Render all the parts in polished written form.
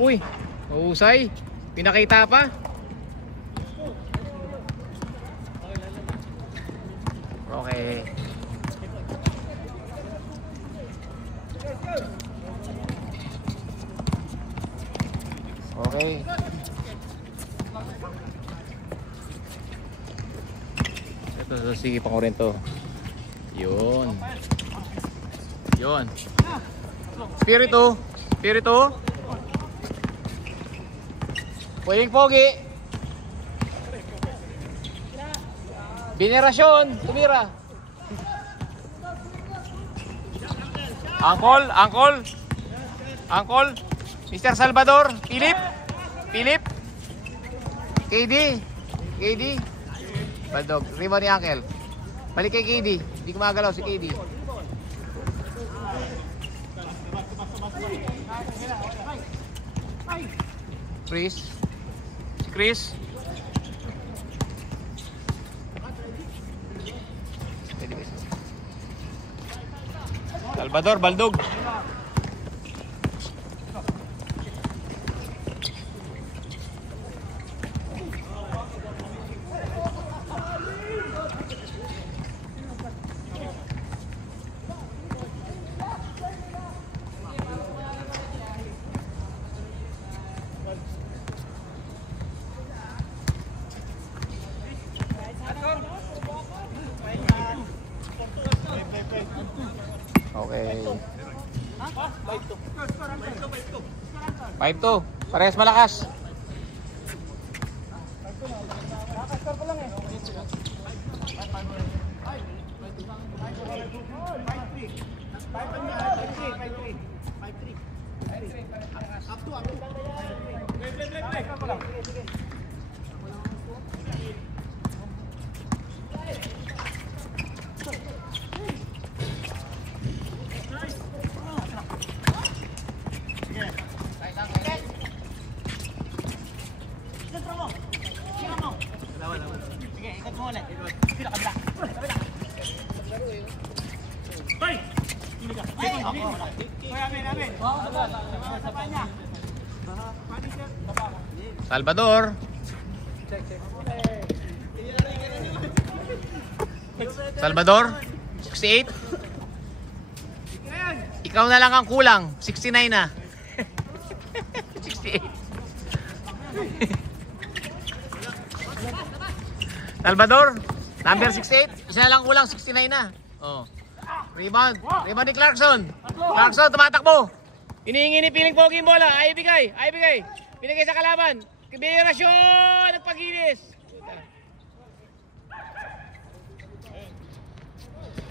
Uy, mahusay. Pinakita pa. Okay. Okay. Ito, sige pang rin to. Yun. Yun. Spirito. Spirito. Pwedeng pogi. Binerasyon. Tumira. Angkol. Angkol. Angkol. Mr. Salvador. Philip. Philip. KD. KD. Baldog. Rimo ni Uncle. Balik kay KD. Hindi ko magalaw si KD. Chris. Si Chris. Salvador, Baldog. Okay. 5-2. Parehas malakas. Salvador. Salvador 68. Ikaw na lang ang kulang. 69 na. 68. Salvador number 68. Isa na lang kulang. 69 na. Oh. Rebound. Rebound ni Clarkson. Clarkson tumatakbo. Inihingi ni Piling Pogi yung bola. Ay bigay. Ay bigay. Binigay sa kalaban. Kabirasyon. Nagpagilis.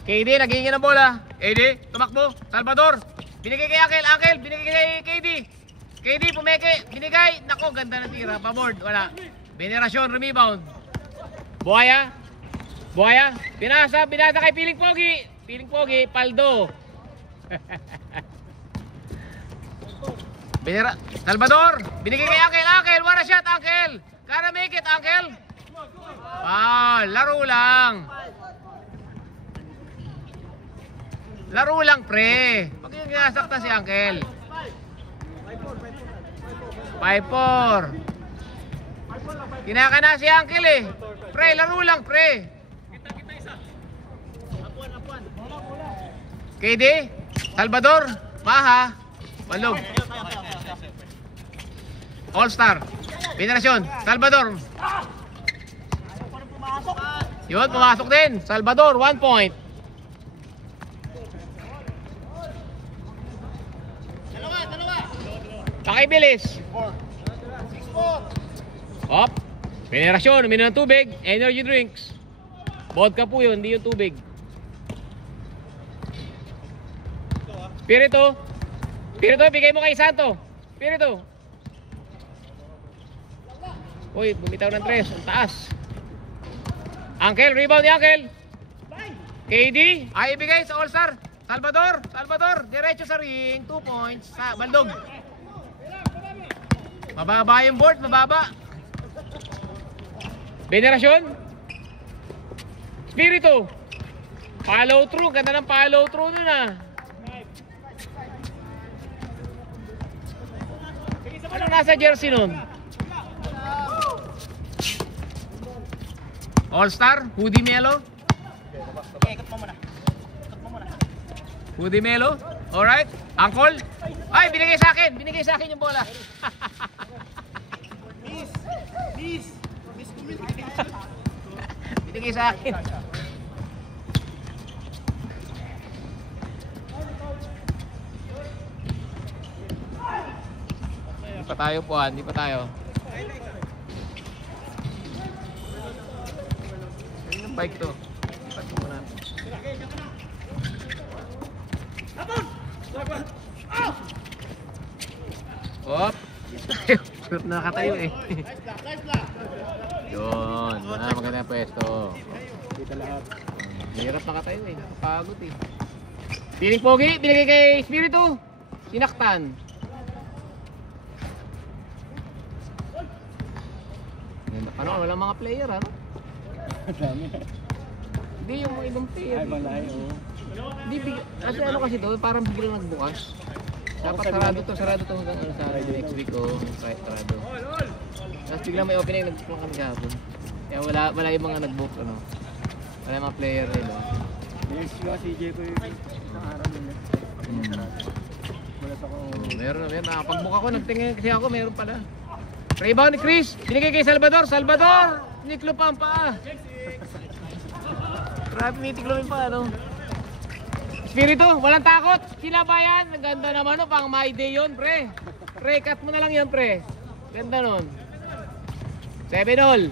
KD naghihingi ng bola. KD tumakbo. Salvador. Binigay kay Angel. Angel. Binigay kay KD. KD pumeke. Binigay. Nako ganda ng tira. Paboard. Wala. Binirasyon. Rebound. Buhaya. Buhaya. Binasa. Binasa kay Piling Pogi. Piling Pogi. Paldo. Binira. Salvador. Binigay kay Angel. Angel. What a shot, Angel. Gotta make it, Angel. Ah, laro lang. Laro lang, pre. Pag yung ginasakta si Angel. 5-4. Kinakana si Angel eh. Pre, laro lang, pre. KD. Salvador. Maha. Balog. All-Star. Penetrasyon. Salvador. Yun, pumasok din. Salvador, 1 point. Pakibilis. Hop. Penetrasyon, uminom ng tubig. Energy drinks. Vodka po yun, hindi yung tubig. Pirito. Pirito, bigay mo kay Santo. Pirito. Uy, bumitaw ng 3. Ang taas. Angel, rebound ni Angel. KD, ay ibigay sa All-Star. Salvador, Salvador, diretso sa ring. 2 points sa Baldog. Mababa yung board, mababa. Venerasyon. Spirito. Follow through, ganda ng follow through nun ah. nasa jersey nun? All-Star? Hoodie Melo? Hoodie Melo? Alright. Uncle? Ay, binigay sa akin. Binigay sa akin yung bola. Miss communication. Binigay sa akin. Hindi pa tayo po, hindi pa tayo. Yung bike to. Ipat mo muna. Hop. Hirap na nakatayo eh. Yun. Maganda pwesto. Dito lahat. Hirap nakatayo eh. Pagod eh. Piling pogi. Binigay kay Espiritu. Sinaktan. Ano? Walang mga player ano? Hindi yung mga ibang player. Ay, malay, oh. Hindi, kasi ano kasi doon, parang biglang nagbukas. Dapat sarado to hanggang ano, sa next week o sarado. Tapos biglang may opening, nagbukas kami kahapon. Kaya wala yung mga nag-book, ano. Wala yung mga player nila. Yes, yung CJ ko yung isang araw nila. Wala sa ko. Meron. Nakapag-book ako, nagtingin kasi ako, meron pala. Rebound ni Chris, binigay kay Salvador. Salvador! Niklo pa ang paa. Grabe, nitiklo yung paa, no? Espiritu, walang takot. Sinabayan. Ang ganda naman, no? Pang my day yun, pre. Pre, cut mo na lang yun, pre. Ganda nun. 7-all.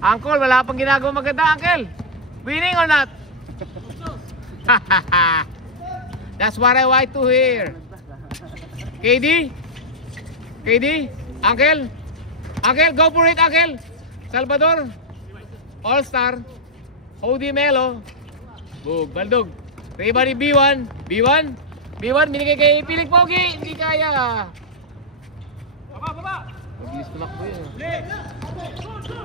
Uncle, wala pang ginagawa maganda, Uncle. Winning or not? That's what I want to hear. KD? Uncle, go for it, Uncle. Salvador, All-Star, Hoodie Melo, Baldog, Reba ni B1, binigay kay Piling Pogi, hindi kaya. Mabilis tumakbo yun.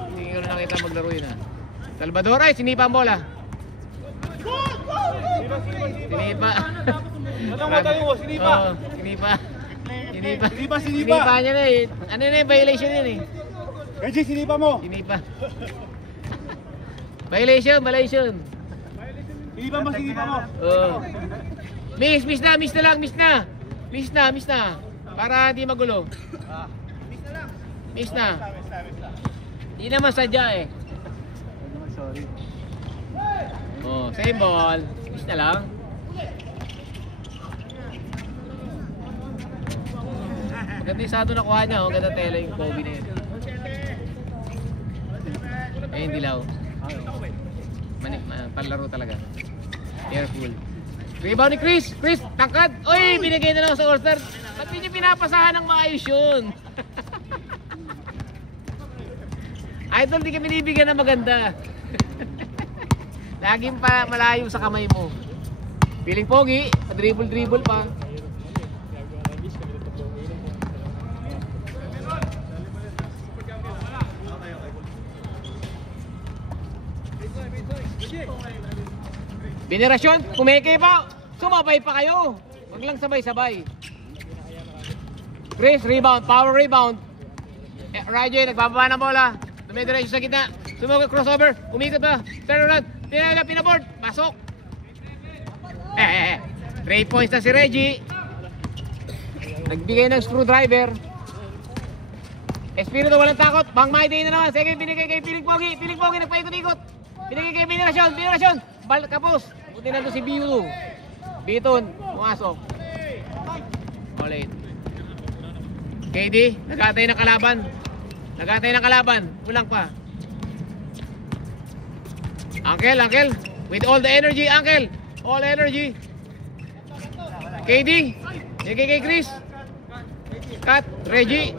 Hindi ko na nakita maglaro yun ah. Salvador ay, sinipa ang bola. Sinipa. Anong matalo mo? Sinipa? Oo, sinipa niya na eh. Ano na yung violation yun eh. Reggie, sinipa mo! Sinipa. Violation. Sinipa mo! Oo. Miss na. Para hindi magulo. Miss na. Hindi naman sadya eh. Sorry. Oh, same ball. Miss na lang. Maganda yung sado nakuha niya, ganda tela yung Kobe na yun. Eh, hindi law. Panlaro talaga. Careful. Rebound ni Chris, tangkad. Uy, binigay na lang sa All-Star. Ba't hindi pinapasahan ng maayos yun? Idol, di ka binibigyan na maganda. Laging pa malayo sa kamay mo. Piling pogi, dribble pa. Generasyon, kumeke pa. Sumabay pa kayo. Huwag lang sabay-sabay. Chris, rebound, power rebound. Raja, nagbababa ng bola. Dumidiretso sa gitna. Sumugod, crossover. Umikot ba? Turn around. Pinaboard. Pasok. 3 points na si Reggie. Nagbigay ng screwdriver. Espiritu, walang takot. Bang my day na naman. Second, binigay kay Piling Pogi. Piling Pogi, nagpaikot-ikot. Binigay kay Generasyon. Kapos. Buti na doon si Biulu. Biton, pumasok. Ulit. KD, nag-atay ng kalaban. Kulang pa. Uncle. With all the energy, Uncle. All energy. KD, bigay kay Chris. Cut, Reggie,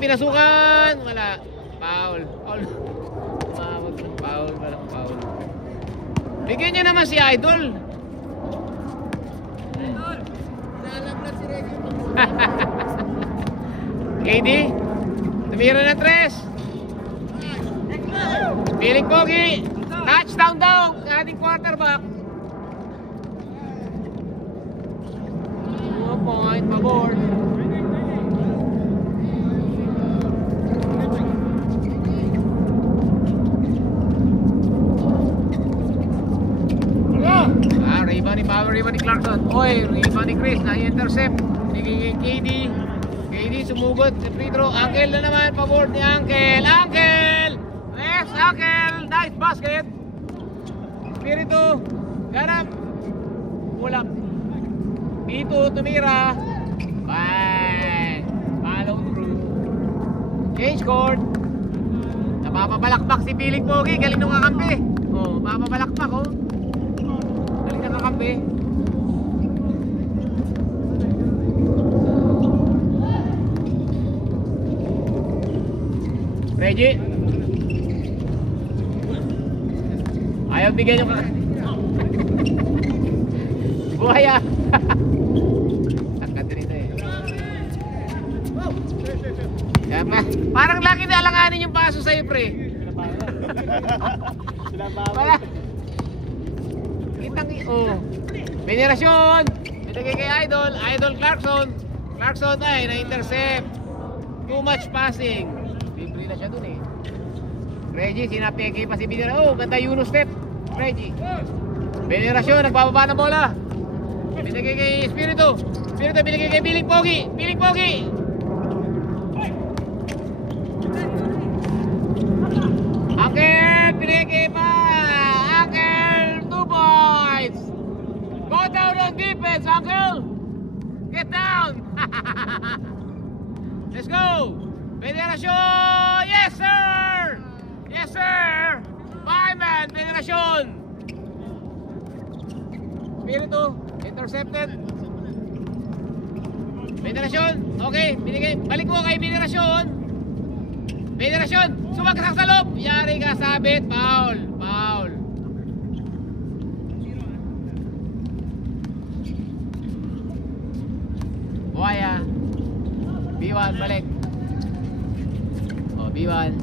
pinasukan. Wala. Foul. Walang foul. Bigyan niya naman si Idol. KD, tumira na 3. Piling Pogi. Touchdown daw. Ating quarterback. 2 point, pabor. way. Rebound ni Chris, na-intercept. Binigay kay KD. KD sumugot sa free throw. Uncle na naman, pabord ni Uncle. Uncle! Yes, Uncle! Nice basket. Espiritu, ganap. Ulap. Dito, tumira. Bang! Follow through. Change court. Napapapalakpak si Piling Pogi. Galing nung kakampi. Oh, napapapalakpak oh. Galing na kakampi. Reggie. Ayaw bigyan yung buhay ah. Angkat rin eh. Yan pa. Parang lagi na alanganin yung paso sa'yo pre. Wala. Kitang oh. Venerasyon. Binigay kay Idol. Idol Clarkson. Clarkson ay na-intercept. Too much passing. Libre na siya dun eh. Reggie, sinapeke pa si Venerasyon. Oh, ganda Yunus step. Reggie. Venerasyon, nagbababa ng bola. Binigay kay Espiritu. Espiritu, binigay kay Piling Pogi. Piling Pogi. Uncle, binigay kay pa. Uncle, 2 points. Go down on defense, Uncle. Get down. Let's go. Venerasyon. Yes, sir. Yes, sir. Fireman, Venerasyon. Espiritu, intercepted. Venerasyon, okay, binigay. Balik mo kay Venerasyon. Venerasyon, sumagsak sa loob. Yari ka, sabit, foul. Foul. Buhaya. B1, balik. Oh, B1.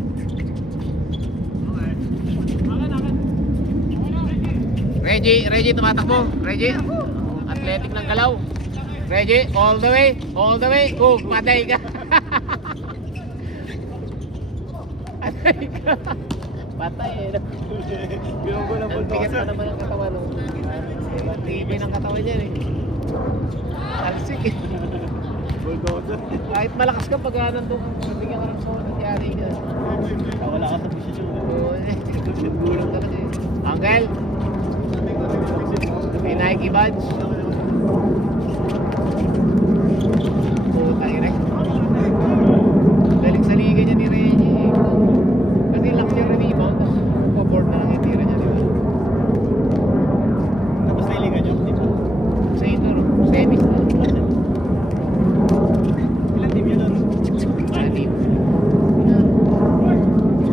Reggie tumatakbo. Reggie, athletic ng galaw. Reggie, all the way. Oh, patay ka. Patay ka. Patay eh. Ang bigat pa naman ang katawan. Ang tibay ng katawan niyan eh. Alsik eh. Kahit malakas ka pag nandun ka, bigyan ka ng sono, yari ka. Wala ka sa posisyon. Oo eh. Gulang talaga eh. Uncle. May Nike badge. Oh, tayo rin. Galing sa liga niya ni Reggie. Kasi lang niya rebound. Tapos po-board na lang yung tira niya, di ba? Tapos na iligan niyo? Sa ito, semis na. Ilang team yun doon? Mga team.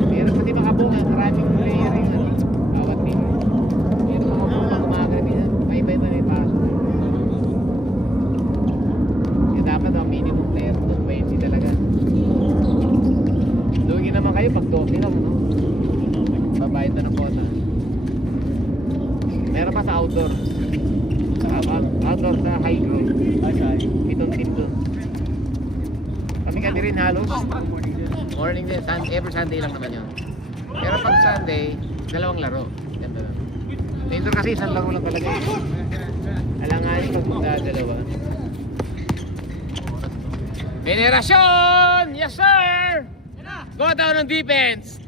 Meron sa di makabukan. Maraming player yun. Bawat team. Meron sa makabukan. Kumakarabihan. Iba-iba na yung paso. Kaya dapat ang minimum player 220 talaga. Lugi naman kayo pag 12 lang, no? Babayad na ng kota. Meron pa sa outdoor. Outdoor sa high ground. Itong team doon. Kami rin halos. Morning din. Every Sunday lang naman yun. Pero pag Sunday, dalawang laro. Ganda lang. Indoor kasi isang laro lang talaga. Alanganin pag magdadalawa. Venerasyon! Yes, sir! Go down on defense!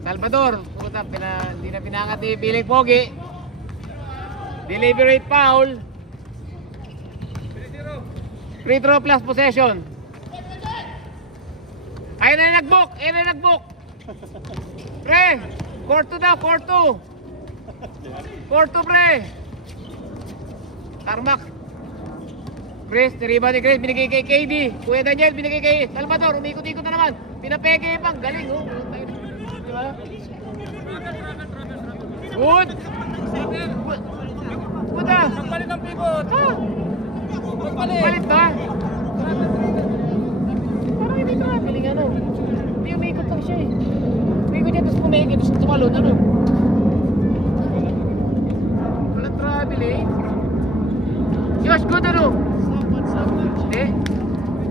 Salvador, puta, hindi na pinangat ni Piling Pogi. Deliberate foul. Free throw plus possession. Ayun na nag-book! Ayun na nag-book! Pre! Court 2 daw, court 2! Court 2, pre! Tarmac! Chris, rebound ni Chris, binigay kay KD. Kuya Daniel, binigay kay Salvador. Umikot-ikot na naman. Pinapeke pang, galing oh. Diba? Good! Good ah! Nagpalit ang pivot! Ha? Palit ba? Parang hindi traveling ano. Hindi umikot lang siya eh. Umikot niya tapos pumeke tapos tumalon ano. Walang traveling. Josh, good ano? Hindi.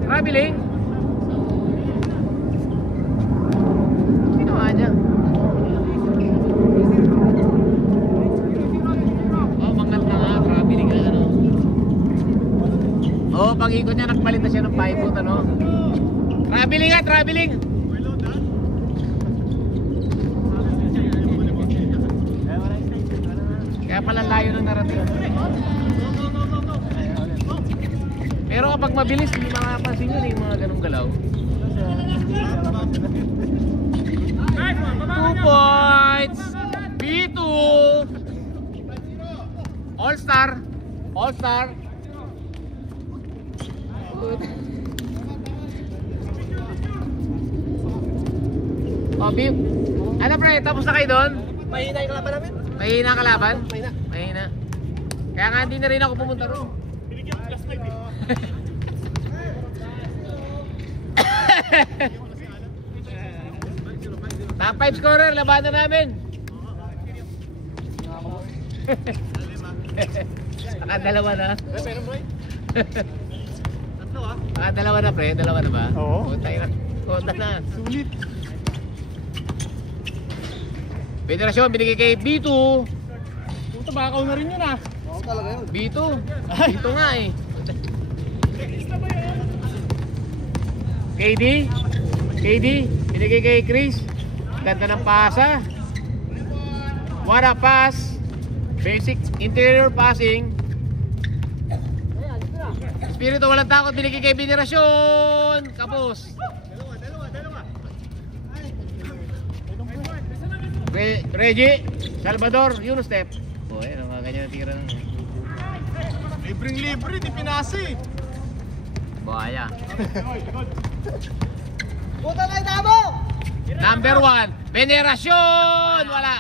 Traveling. Ginawa niya. Oh, mangat na nga. Traveling na. Oo, pag ikot niya, nagpalit na siya ng 5 foot, ano? Traveling nga, traveling! Kaya pala layo ng narating. Pero kapag mabilis, hindi makapansin nyo yung mga ganong galaw. 2 points! B2! All-star! All-star! Oh, Bip! Ano pre, tapos na kayo doon? Mahina yung kalaban namin. Mahina ang kalaban? Mahina. Mahina. Kaya nga hindi na rin ako pumunta ron. Top 5 scorer, labanan namin. Nakadalawa na. Nakadalawa na pre, dalawa na ba? Oo. Konta na. Sulit. Federasyon, binigay kay B2. Puta, bakaw na rin yun ah. Oo talaga yun. B2. B2 nga eh. KD, binigay kay Chris. Ganda ng pasa. What a pass. Basic interior passing. Espiritu walang takot, binigay kay Federasyon. Kapos. Reggie, Salvador, Yunus step. Oh, ayun, mga ganyan na tira. Libreng-libre, di pinasi. Buhaya. Puta na itabo! Number 1, Venerasyon! Wala.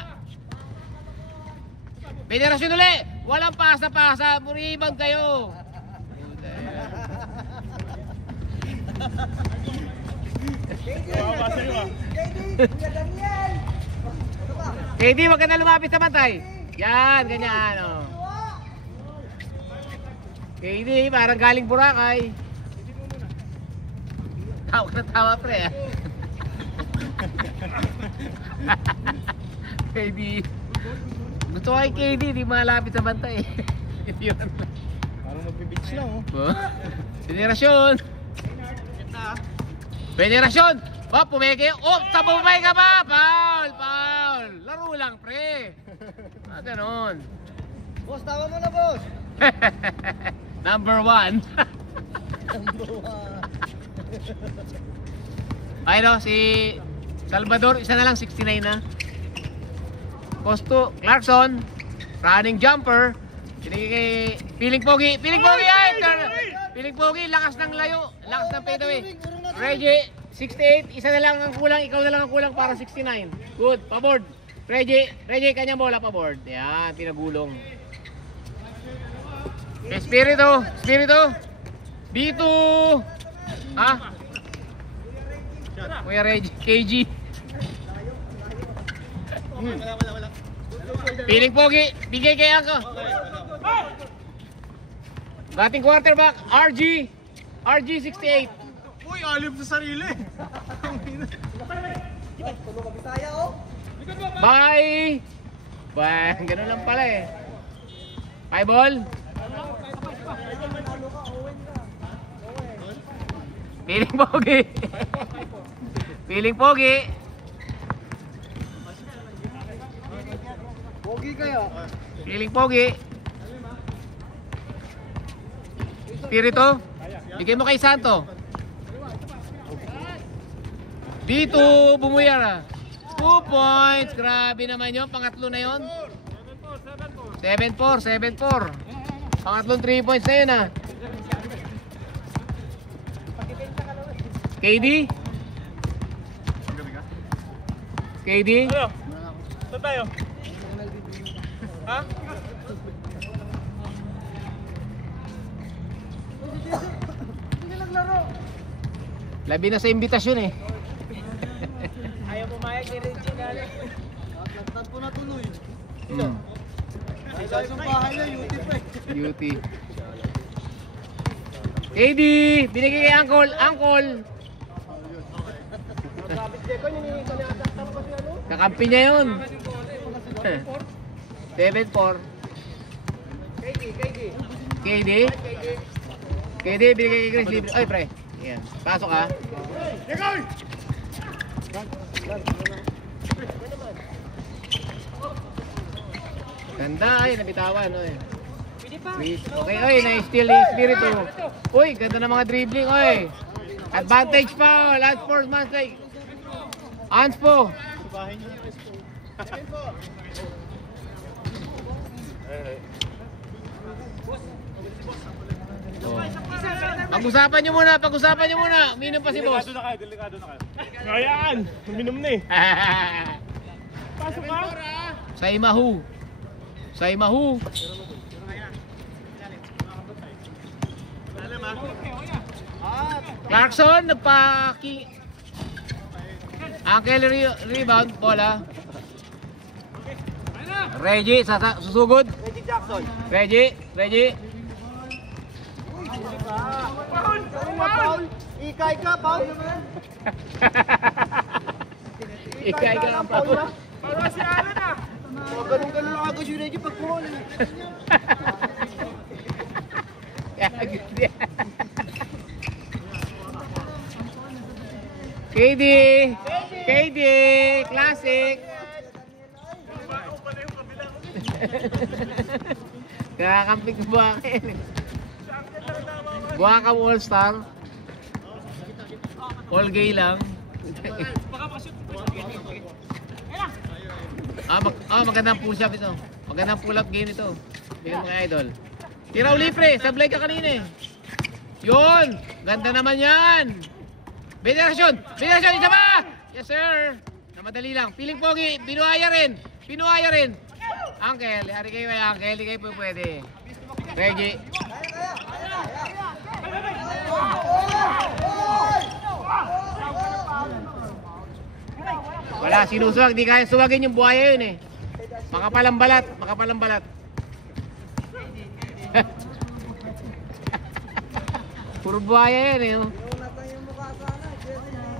Venerasyon uli! Walang pasa-pasa, muribang kayo. KD, wag ka na lumapit sa matay. Yan, ganyan, oh. KD, parang galing Boracay. Tawa na tawa, pre, ah. KD. Gusto ko kay KD, di malapit sa bantay. Yun. Parang magbe-beach na oh. Venerasyon. Venerasyon. Oh, pumeke. Oh, sabumay ka ba? Foul, foul. Laro lang, pre. Ah, ganon. Boss, tawa mo na, boss. Number 1. Ay no, si Salvador, isa na lang, 69 na. Costo, Clarkson, running jumper. Pinigay kay Piling Pogi. Piling Pogi ay! Piling Pogi, lakas ng layo. Lakas ng fadeaway. Reggie, 68. Isa na lang ang kulang. Ikaw na lang ang kulang para 69. Good, paboard. Reggie, kanya bola paboard. Yan, pinagulong. Espiritu. B2. Ha? Kuya Reggie, KG. Wala. Piling Pogi, bigay kay ako. Dating quarterback, RG 68. Uy, alip sa sarili. Bye. Bye, ganun lang pala eh. Bye ball. Piling Pogi. Piling Pogi. Pogi kayo. Piling Pogi. Espiritu. Bigay mo kay Santo. Dito, bumuyara. 2 points. Grabe naman yun. Pangatlo na yun. 7-4. Pangatlong 3 points na yun ah. KD? Ano? Saan tayo? Ha? Hindi naglaro. Labi na sa imbitasyon eh. Ayaw pumayag ni Reggie galing. Nagtag ko na tuloy. Ay, sa isang bahay na, UT pa eh. UT. KD! Binigay kay Uncle. Kakampi niya yun. 7-4. KD? KD, binigay kay Chris, libre. Ay, pre. Yan. Pasok ha. Ganda ay, nabitawan. Oy. Chris. Okay, oy, na-steal ni Espiritu. Uy, ganda ng mga dribbling, oy. Advantage foul, last force man like. Anspo. Oh. Pag-usapan nyo muna. Minum pa si boss. Delikado na kayo. Ayan, uminom na eh. Pasok ka? Say Mahu. Clarkson, nagpaki... Uncle rebound, bola. Reggie, susugod. Reggie Jackson. Reggie. Paul. Ikay ka, Paul. Ikay ka lang, Paul. Para si Alan ah. Ganun lang agad si Reggie pag Paul. KD, classic. Kakakampik ng buhakin. Buhakang all-star. All gay lang. Magandang push-up ito. Magandang pull-up game ito. Tingnan mga idol. Tira uli pre, sablay ka kanina eh. Yun! Ganda naman yan! Venerasyon, isa pa! Yes sir! Namadali lang. Piling pogi, binuhaya rin. Uncle, hari kayo kay Uncle, hindi kayo po pwede. Reggie. Wala, sinusuwag. Di kaya suwagin yung buhaya yun eh. Makapalang balat. Puro buhaya yan eh. Oh.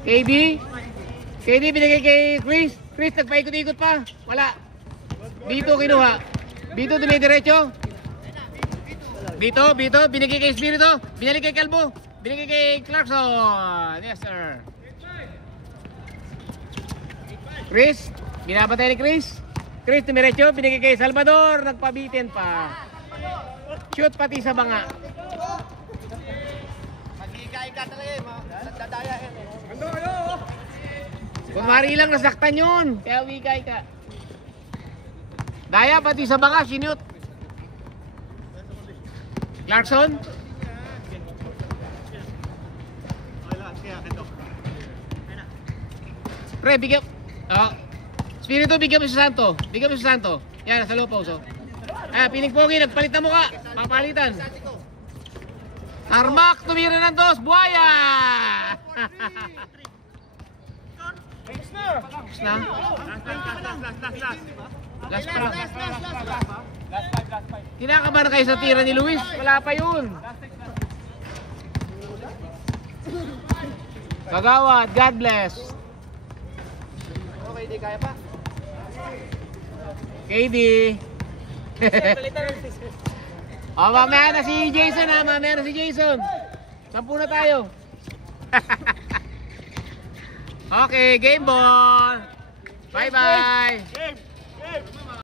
KD binigay kay Chris. Chris, nagpaikot-ikot pa. Wala. Bito kinuha. Bito dumidiretso. Bito, binigay kay Espiritu. Binalik kay Calvo. Binigay kay Clarkson. Yes, sir. Chris, binabatay ni Chris. Chris, dumiretso. Binigay kay Salvador. Nagpabitin pa. Shoot pati sa banga. Mag-ikay ka talaga eh. Nagdadaya yan eh. Kumari lang nasaktan yun. Kaya wikay ka. Daya pati sa baka, sinute. Clarkson. Pre, bigyan. Espiritu, bigyan mo sa Santo. Yan, sa low post. Piling pogi, nagpalit na mukha. Papalitan. Tarmac, tumira ng dos. Buhaya! Na? Last five. Kinakabahan kayo sa tira ni Luis. Wala pa yun. Kagawad, God bless. Okay, di kaya pa. KD. Mamaya na si Jason. 10 na tayo. Okay, game ball. Bye-bye.